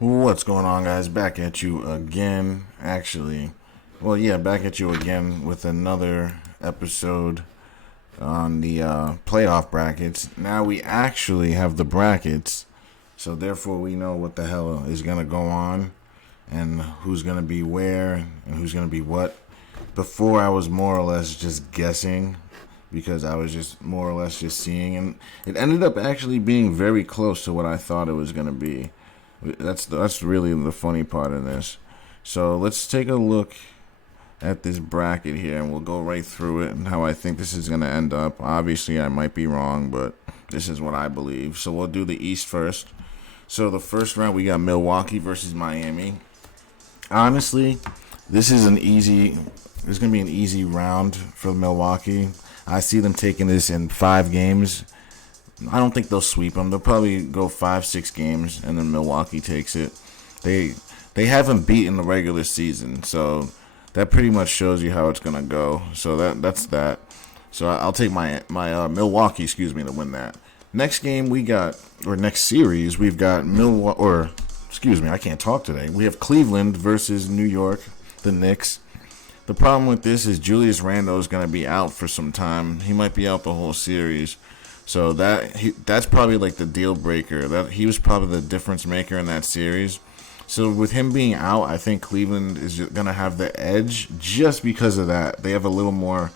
What's going on, guys? Back at you again. Actually, well, yeah, back at you again with another episode on the playoff brackets. Now we actually have the brackets, so therefore we know what the hell is going to go on and who's going to be where and who's going to be what. Before, I was more or less just guessing because I was just more or less just seeing, and it ended up actually being very close to what I thought it was going to be. That's really the funny part of this. So let's take a look at this bracket here, and we'll go right through it and how I think this is going to end up. Obviously, I might be wrong, but this is what I believe. So we'll do the East first. So the first round, we got Milwaukee versus Miami. Honestly, this is an easy. It's going to be an easy round for Milwaukee. I see them taking this in 5 games. I don't think they'll sweep them. They'll probably go 5, 6 games, and then Milwaukee takes it. They they haven't beaten the regular season, so that pretty much shows you how it's gonna go. So that's that. So I'll take my Milwaukee, to win that. Next game we got, or next series we've got Milwaukee, or excuse me, I can't talk today. We have Cleveland versus New York, the Knicks. The problem with this is Julius Randle is going to be out for some time. He might be out the whole series. So that's probably like the deal breaker. That he was probably the difference maker in that series. So with him being out, I think Cleveland is going to have the edge just because of that. They have a little more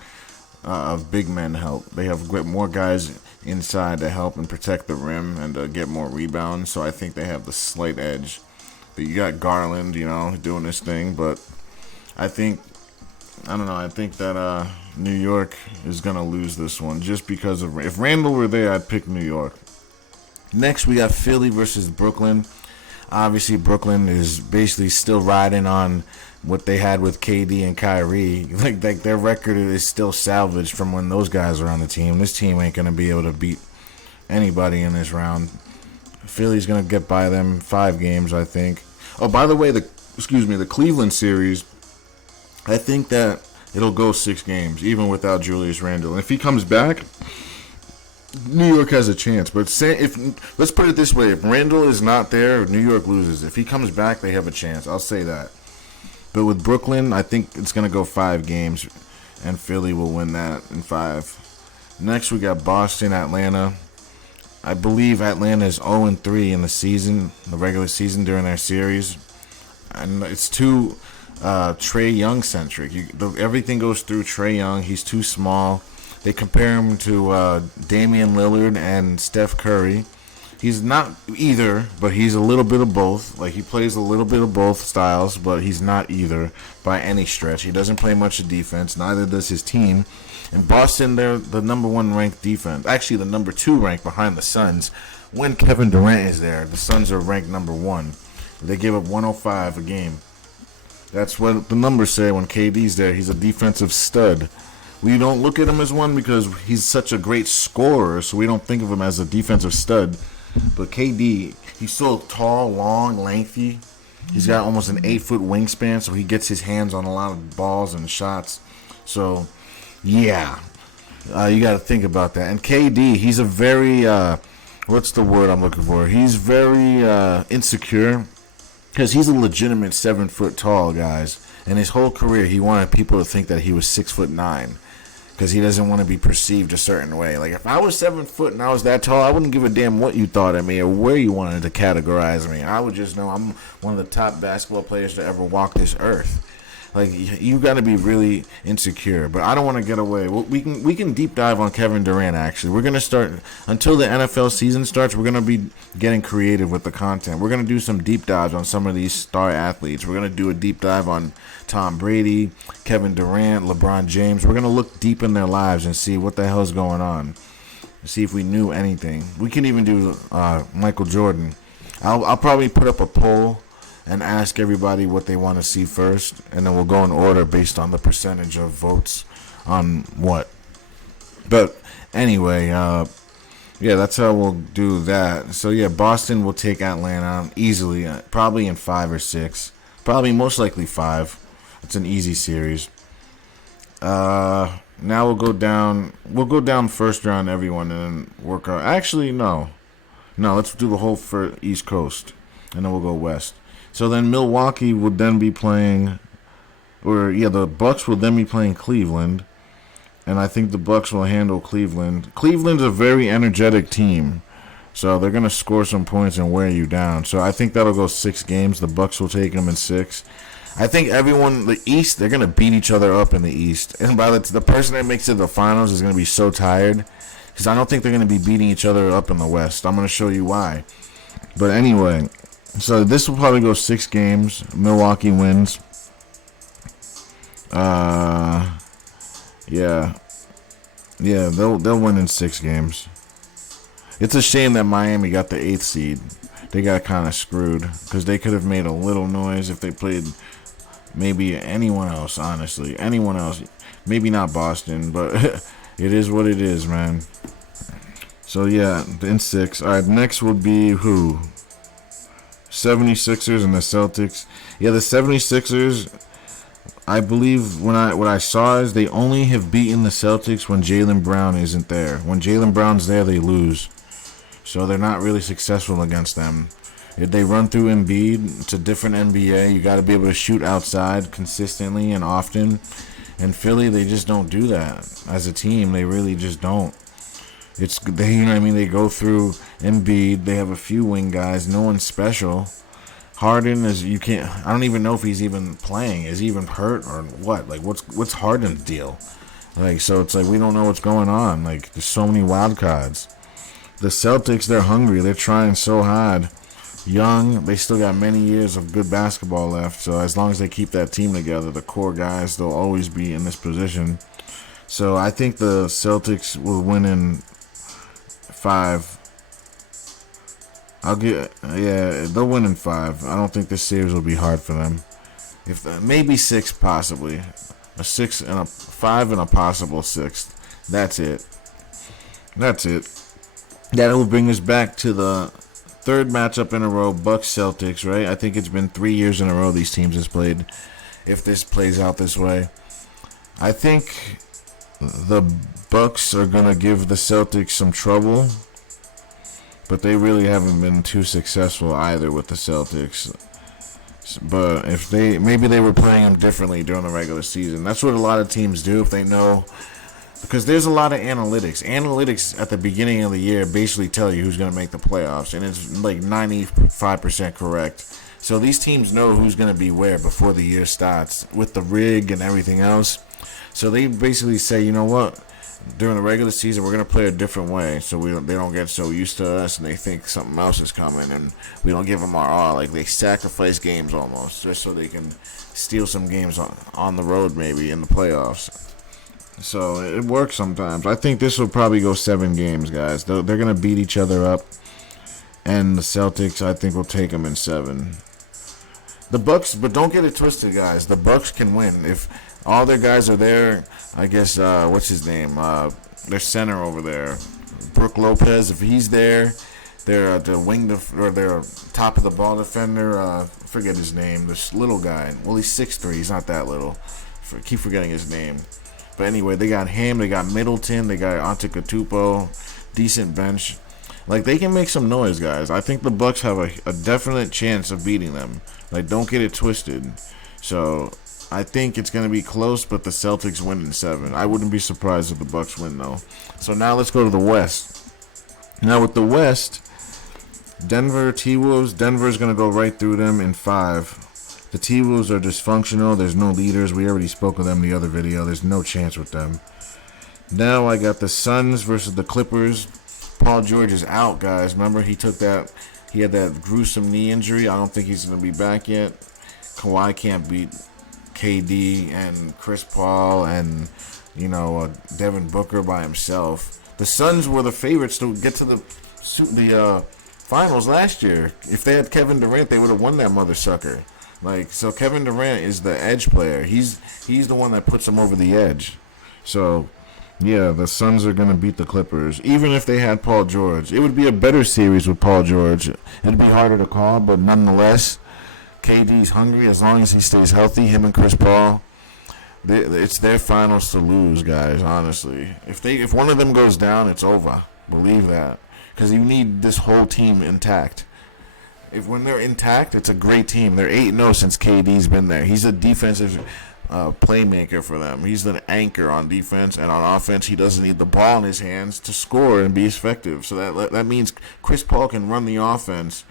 of big men help. They have more guys inside to help and protect the rim and to get more rebounds. So I think they have the slight edge. But you got Garland, doing this thing. But I think I don't know. I think that New York is gonna lose this one just because of if Randall were there, I'd pick New York. Next, we got Philly versus Brooklyn. Obviously, Brooklyn is basically still riding on what they had with KD and Kyrie. Like their record is still salvaged from when those guys were on the team. This team ain't gonna be able to beat anybody in this round. Philly's gonna get by them 5 games, I think. Oh, by the way, the Cleveland series, I think that it'll go 6 games, even without Julius Randle. And if he comes back, New York has a chance. But if let's put it this way: if Randle is not there, New York loses. If he comes back, they have a chance. I'll say that. But with Brooklyn, I think it's gonna go 5 games, and Philly will win that in 5. Next, we got Boston, Atlanta. I believe Atlanta is 0-3 in the season, the regular season during their series, and it's too Trae Young centric. Everything goes through Trae Young. He's too small. They compare him to Damian Lillard and Steph Curry. He's not either, but he's a little bit of both. Like he plays a little bit of both styles, but he's not either by any stretch. He doesn't play much of defense. Neither does his team. In Boston, they're the #1 ranked defense. Actually, the #2 ranked behind the Suns. When Kevin Durant is there, the Suns are ranked #1. They give up 105 a game. That's what the numbers say when KD's there. He's a defensive stud. We don't look at him as one because he's such a great scorer, so we don't think of him as a defensive stud. But KD, he's so tall, long, lengthy. He's got almost an 8-foot wingspan, so he gets his hands on a lot of balls and shots. So, yeah, you got to think about that. And KD, he's a very, what's the word I'm looking for? He's very insecure because he's a legitimate 7 foot tall, guys. And his whole career, he wanted people to think that he was 6'9", because he doesn't want to be perceived a certain way. Like if I was 7 foot and I was that tall, I wouldn't give a damn what you thought of me or where you wanted to categorize me. I would just know I'm one of the top basketball players to ever walk this earth. Like you got to be really insecure, but I don't want to get away. We can deep dive on Kevin Durant. Actually, we're gonna start until the NFL season starts. We're gonna be getting creative with the content. We're gonna do some deep dives on some of these star athletes. We're gonna do a deep dive on Tom Brady, Kevin Durant, LeBron James. We're gonna look deep in their lives and see what the hell's going on. See if we knew anything. We can even do Michael Jordan. I'll probably put up a poll and ask everybody what they want to see first, and then we'll go in order based on the percentage of votes on what. But anyway, yeah, that's how we'll do that. So yeah, Boston will take Atlanta easily, probably in 5 or 6, probably most likely 5. It's an easy series. Now we'll go down. We'll go down first round, everyone, and then work out. Actually, no. Let's do the whole for East Coast. and then we'll go west. So then Milwaukee would then be playing, the Bucks will then be playing Cleveland, and I think the Bucks will handle Cleveland. Cleveland's a very energetic team, so they're gonna score some points and wear you down. So I think that'll go 6 games. The Bucks will take them in 6. I think everyone, the East, they're gonna beat each other up in the East, and by the person that makes it to the finals is gonna be so tired, because I don't think they're gonna be beating each other up in the West. I'm gonna show you why. But anyway, so this will probably go 6 games. Milwaukee wins. Yeah, they'll win in 6 games. It's a shame that Miami got the 8th seed. They got kind of screwed because they could have made a little noise if they played maybe anyone else. Honestly, anyone else. Maybe not Boston, but it is what it is, man. So yeah, in 6. All right, next would be who? 76ers and the Celtics. Yeah, the 76ers, I believe what I saw is they only have beaten the Celtics when Jaylen Brown isn't there. When Jaylen Brown's there, they lose. So they're not really successful against them. If they run through Embiid, it's a different NBA. You got to be able to shoot outside consistently and often. And Philly, they just don't do that. As a team, they really just don't. You know what I mean? They go through Embiid. They have a few wing guys. No one's special. Harden I don't even know if he's even playing. Is he even hurt or what? Like, what's Harden's deal? Like, so it's like we don't know what's going on. Like, there's so many wild cards. The Celtics, they're hungry. They're trying so hard. Young, they still got many years of good basketball left. So as long as they keep that team together, the core guys, they'll always be in this position. So I think the Celtics will win in 5. They'll win in 5. I don't think this series will be hard for them. Maybe 6 possibly. A 6 and a 5 and a possible 6th. That's it. That will bring us back to the 3rd matchup in a row, Bucks-Celtics, right? I think it's been 3 years in a row these teams have played, if this plays out this way. I think the Bucks are going to give the Celtics some trouble, but they really haven't been too successful either with the Celtics. But maybe they were playing them differently during the regular season. That's what a lot of teams do if they know. Because there's a lot of analytics. Analytics at the beginning of the year basically tell you who's going to make the playoffs. And it's like 95% correct. So these teams know who's going to be where before the year starts with the rig and everything else. So they basically say, you know what? During the regular season, we're going to play a different way. So they don't get so used to us and they think something else is coming. And we don't give them our all. Like they sacrifice games almost just so they can steal some games on the road maybe in the playoffs. So it works sometimes. I think this will probably go 7 games, guys. They're going to beat each other up. And the Celtics, I think, will take them in 7. The Bucks, but don't get it twisted, guys. The Bucks can win. If all their guys are there, I guess, what's his name? Their center over there, Brook Lopez, if he's there, their their top of the ball defender, forget his name, this little guy. Well, he's 6'3", he's not that little. Keep forgetting his name. But anyway, they got him, they got Middleton, they got Antetokounmpo, decent bench. Like, they can make some noise, guys. I think the Bucks have a definite chance of beating them. Like, don't get it twisted. So, I think it's going to be close, but the Celtics win in 7. I wouldn't be surprised if the Bucks win, though. So, now let's go to the West. Now, with the West, Denver, T-Wolves, Denver's going to go right through them in 5. The T-Wolves are dysfunctional. There's no leaders. We already spoke of them in the other video. There's no chance with them. Now I got the Suns versus the Clippers. Paul George is out, guys. Remember, he had that gruesome knee injury. I don't think he's going to be back yet. Kawhi can't beat KD and Chris Paul and, Devin Booker by himself. The Suns were the favorites to get to the finals last year. If they had Kevin Durant, they would have won that mother sucker. So Kevin Durant is the edge player. He's the one that puts them over the edge. So, yeah, the Suns are going to beat the Clippers. Even if they had Paul George. It would be a better series with Paul George. It'd be harder to call, but nonetheless, KD's hungry as long as he stays healthy, him and Chris Paul. It's their finals to lose, guys, honestly. If one of them goes down, it's over. Believe that. Because you need this whole team intact. if when they're intact, it's a great team. They're 8-0 since KD's been there. He's a defensive playmaker for them. He's an anchor on defense, and on offense, he doesn't need the ball in his hands to score and be effective. So that means Chris Paul can run the offense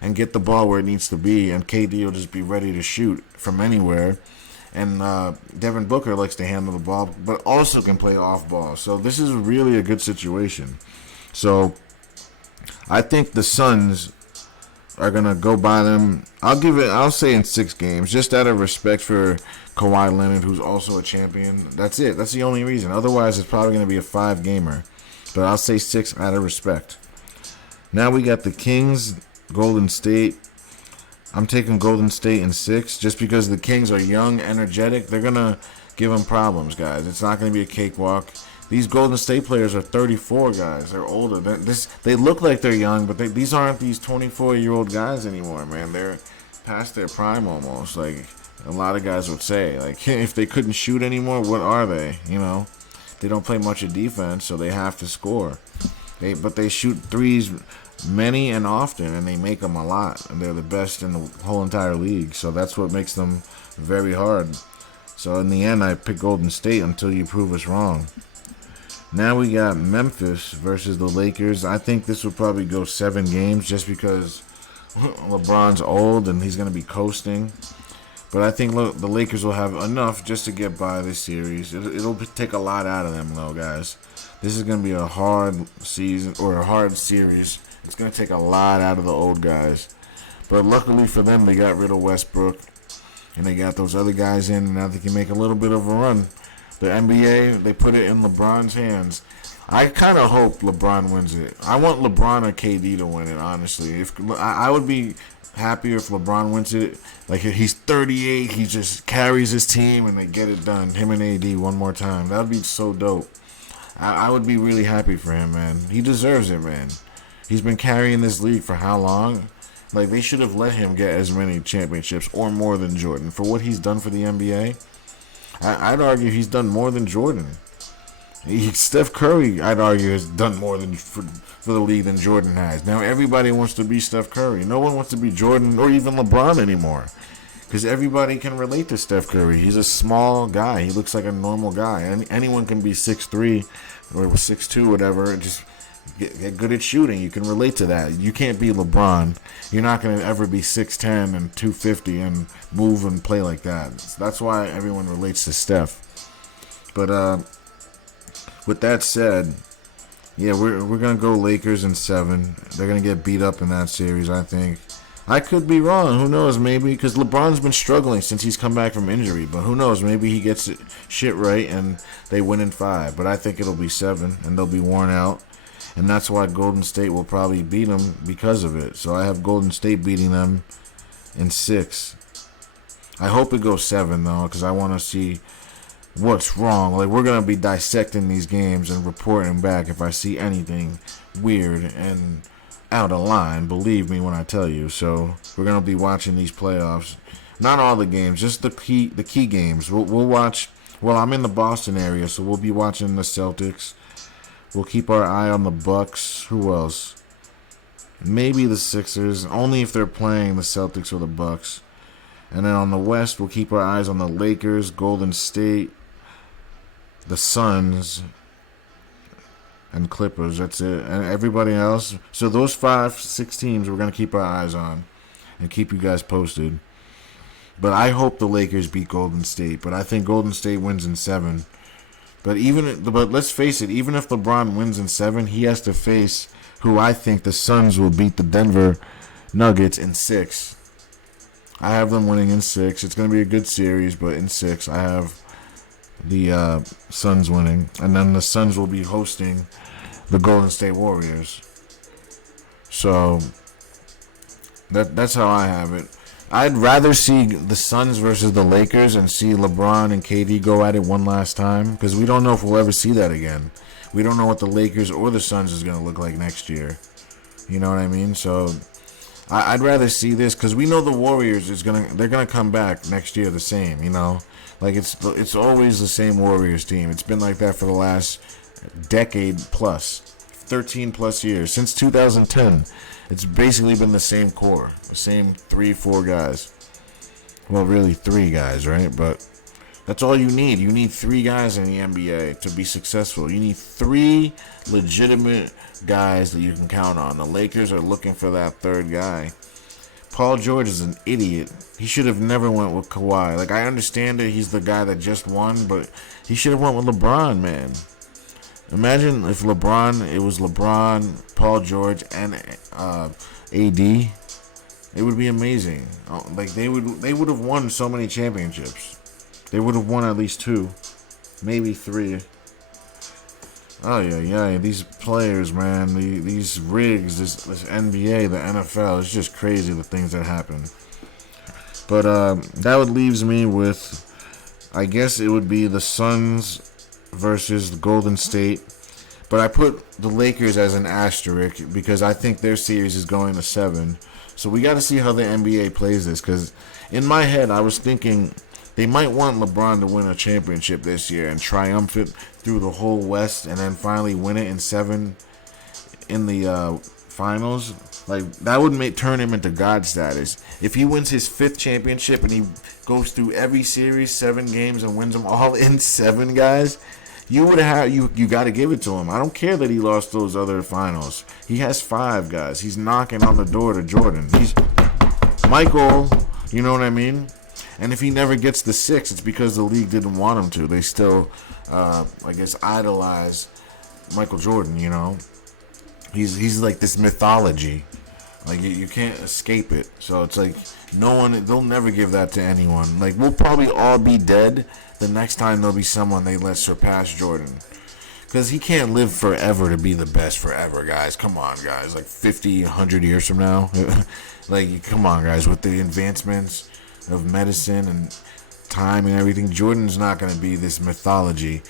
and get the ball where it needs to be, and KD will just be ready to shoot from anywhere. And Devin Booker likes to handle the ball, but also can play off ball. So this is really a good situation. So I think the Suns are gonna go by them. I'll say in 6 games, just out of respect for Kawhi Leonard, who's also a champion. That's it. That's the only reason. Otherwise, it's probably gonna be a 5-gamer. But I'll say 6 out of respect. Now we got the Kings, Golden State. I'm taking Golden State in 6, just because the Kings are young, energetic. They're gonna give them problems, guys. It's not gonna be a cakewalk. These Golden State players are 34 guys. They're older. They look like they're young, but these aren't these 24-year-old guys anymore, man. They're past their prime almost. Like a lot of guys would say, like if they couldn't shoot anymore, what are they? You know, they don't play much of defense, so they have to score. But they shoot threes many and often, and they make them a lot. And they're the best in the whole entire league. So that's what makes them very hard. So in the end, I pick Golden State until you prove us wrong. Now we got Memphis versus the Lakers. I think this will probably go 7 games just because LeBron's old and he's going to be coasting. But I think the Lakers will have enough just to get by this series. It'll take a lot out of them, though, guys. This is going to be a hard season or a hard series. It's going to take a lot out of the old guys. But luckily for them, they got rid of Westbrook. And they got those other guys in, and now they can make a little bit of a run. The NBA, they put it in LeBron's hands. I kind of hope LeBron wins it. I want LeBron or KD to win it, honestly. If I would be happier if LeBron wins it. Like, he's 38, he just carries his team, and they get it done. Him and AD one more time. That would be so dope. I would be really happy for him, man. He deserves it, man. He's been carrying this league for how long? Like, they should have let him get as many championships or more than Jordan. For what he's done for the NBA, I'd argue he's done more than Jordan. Steph Curry, I'd argue, has done more than for the league than Jordan has. Now everybody wants to be Steph Curry. No one wants to be Jordan or even LeBron anymore, because everybody can relate to Steph Curry. He's a small guy. He looks like a normal guy. And anyone can be 6'3" or 6'2", whatever, and just get good at shooting. You can relate to that. You can't be LeBron. You're not going to ever be 6'10" and 250 and move and play like that. So that's why everyone relates to Steph. But with that said, yeah, we're going to go Lakers in 7. They're going to get beat up in that series, I think. I could be wrong. Who knows? Maybe because LeBron's been struggling since he's come back from injury. But who knows? Maybe he gets shit right and they win in 5. But I think it'll be 7 and they'll be worn out. And that's why Golden State will probably beat them because of it. So I have Golden State beating them in 6. I hope it goes 7, though, because I want to see what's wrong. Like, we're going to be dissecting these games and reporting back if I see anything weird and out of line. Believe me when I tell you. So we're going to be watching these playoffs. Not all the games, just the key games. We'll watch. Well, I'm in the Boston area, so we'll be watching the Celtics. We'll keep our eye on the Bucks. Who else? Maybe the Sixers, only if they're playing the Celtics or the Bucks. And then on the West, we'll keep our eyes on the Lakers, Golden State, the Suns, and Clippers. That's it. And everybody else. So those 5-6 teams we're going to keep our eyes on and keep you guys posted. But I hope the Lakers beat Golden State. But I think Golden State wins in 7. But let's face it, even if LeBron wins in 7, he has to face who I think the Suns will beat the Denver Nuggets in 6. I have them winning in 6. It's going to be a good series, but in 6, I have the Suns winning. And then the Suns will be hosting the Golden State Warriors. So that's how I have it. I'd rather see the Suns versus the Lakers and see LeBron and KD go at it one last time, because we don't know if we'll ever see that again. We don't know what the Lakers or the Suns is going to look like next year. You know what I mean? So I'd rather see this, because we know the Warriors they're gonna come back next year the same. You know, like it's always the same Warriors team. It's been like that for the last decade plus, 13 plus years since 2010. It's basically been the same core, the same 3-4 guys. Well, really 3 guys, right? But that's all you need. You need 3 guys in the NBA to be successful. You need 3 legitimate guys that you can count on. The Lakers are looking for that third guy. Paul George is an idiot. He should have never went with Kawhi. Like, I understand that he's the guy that just won, but he should have went with LeBron, man. Imagine if it was LeBron, Paul George, and AD. It would be amazing. Like, they would have won so many championships. They would have won at least 2, maybe 3. Oh yeah. These players, man, these rigs, this NBA, the NFL, it's just crazy the things that happen. But that would leaves me with, I guess it would be the Suns versus the Golden State. But I put the Lakers as an asterisk because I think their series is going to 7. So we got to see how the NBA plays this, because in my head I was thinking they might want LeBron to win a championship this year and triumph it through the whole West and then finally win it in 7 in the finals. Like, that would turn him into God status. If he wins his 5th championship and he goes through every series, 7 games, and wins them all in 7, guys, you got to give it to him. I don't care that he lost those other finals. He has 5, guys. He's knocking on the door to Jordan. He's Michael, you know what I mean? And if he never gets the 6, it's because the league didn't want him to. They still, I guess, idolize Michael Jordan, you know? He's like this mythology. Like, you can't escape it. So it's like, they'll never give that to anyone. Like, we'll probably all be dead the next time there'll be someone they let surpass Jordan. Because he can't live forever to be the best forever, guys. Come on, guys. Like 50, 100 years from now. Like, come on, guys. With the advancements of medicine and time and everything, Jordan's not going to be this mythology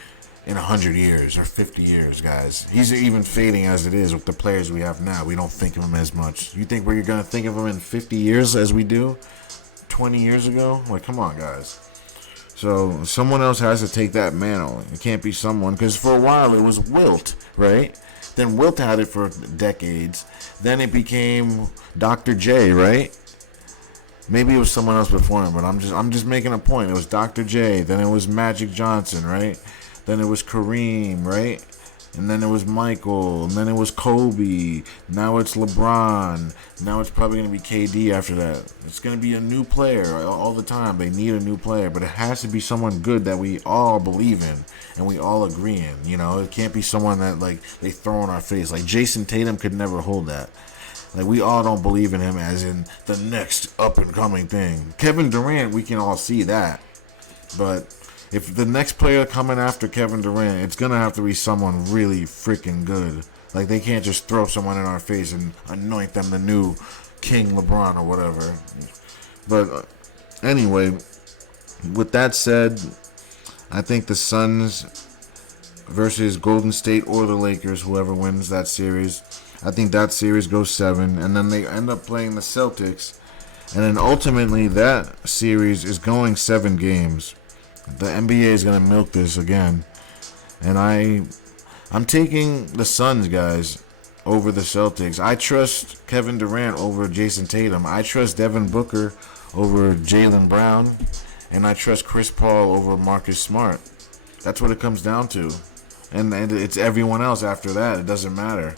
in 100 years or 50 years, guys. He's even fading as it is with the players we have now. We don't think of him as much. You think we're going to think of him in 50 years as we do 20 years ago? Like, come on, guys. So someone else has to take that mantle. It can't be someone, because for a while it was Wilt, right? Then Wilt had it for decades. Then it became Dr. J, right? Maybe it was someone else before him, but I'm just making a point. It was Dr. J, then it was Magic Johnson, right? Then it was Kareem, right? And then it was Michael, and then it was Kobe. Now it's LeBron. Now it's probably going to be KD after that. It's going to be a new player all the time. They need a new player, but it has to be someone good that we all believe in and we all agree in. You know, it can't be someone that, like, they throw in our face. Like, Jason Tatum could never hold that. Like, we all don't believe in him as in the next up-and-coming thing. Kevin Durant, we can all see that. But if the next player coming after Kevin Durant, it's going to have to be someone really freaking good. Like, they can't just throw someone in our face and anoint them the new King LeBron or whatever. But anyway, with that said, I think the Suns versus Golden State or the Lakers, whoever wins that series, I think that series goes 7. And then they end up playing the Celtics. And then ultimately that series is going 7 games. The NBA is going to milk this again. And I'm taking the Suns, guys, over the Celtics. I trust Kevin Durant over Jason Tatum. I trust Devin Booker over Jaylen Brown. And I trust Chris Paul over Marcus Smart. That's what it comes down to. And it's everyone else after that. It doesn't matter.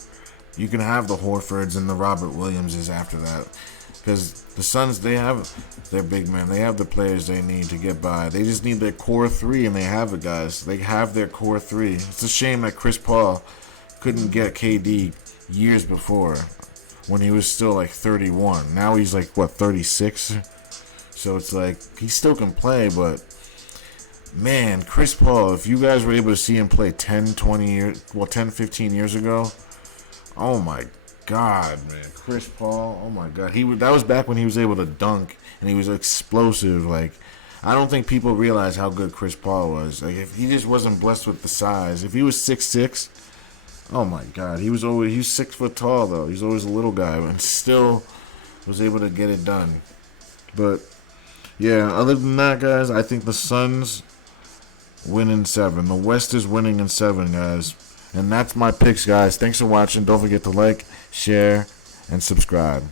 You can have the Horfords and the Robert Williamses after that. Because the Suns, they have their big men. They have the players they need to get by. They just need their core 3, and they have it, guys. They have their core 3. It's a shame that Chris Paul couldn't get KD years before when he was still like 31. Now he's like, 36? So it's like, he still can play, but man, Chris Paul, if you guys were able to see him play 10, 15 years ago, oh my God, man, Chris Paul, oh my God, that was back when he was able to dunk and he was explosive. Like, I don't think people realize how good Chris Paul was. Like, if he just wasn't blessed with the size, if he was 6'6", oh my God, he was 6 foot tall though. He's always a little guy, and still was able to get it done. But yeah, other than that, guys, I think the Suns win in 7. The West is winning in 7, guys. And that's my picks, guys. Thanks for watching. Don't forget to like, share, and subscribe.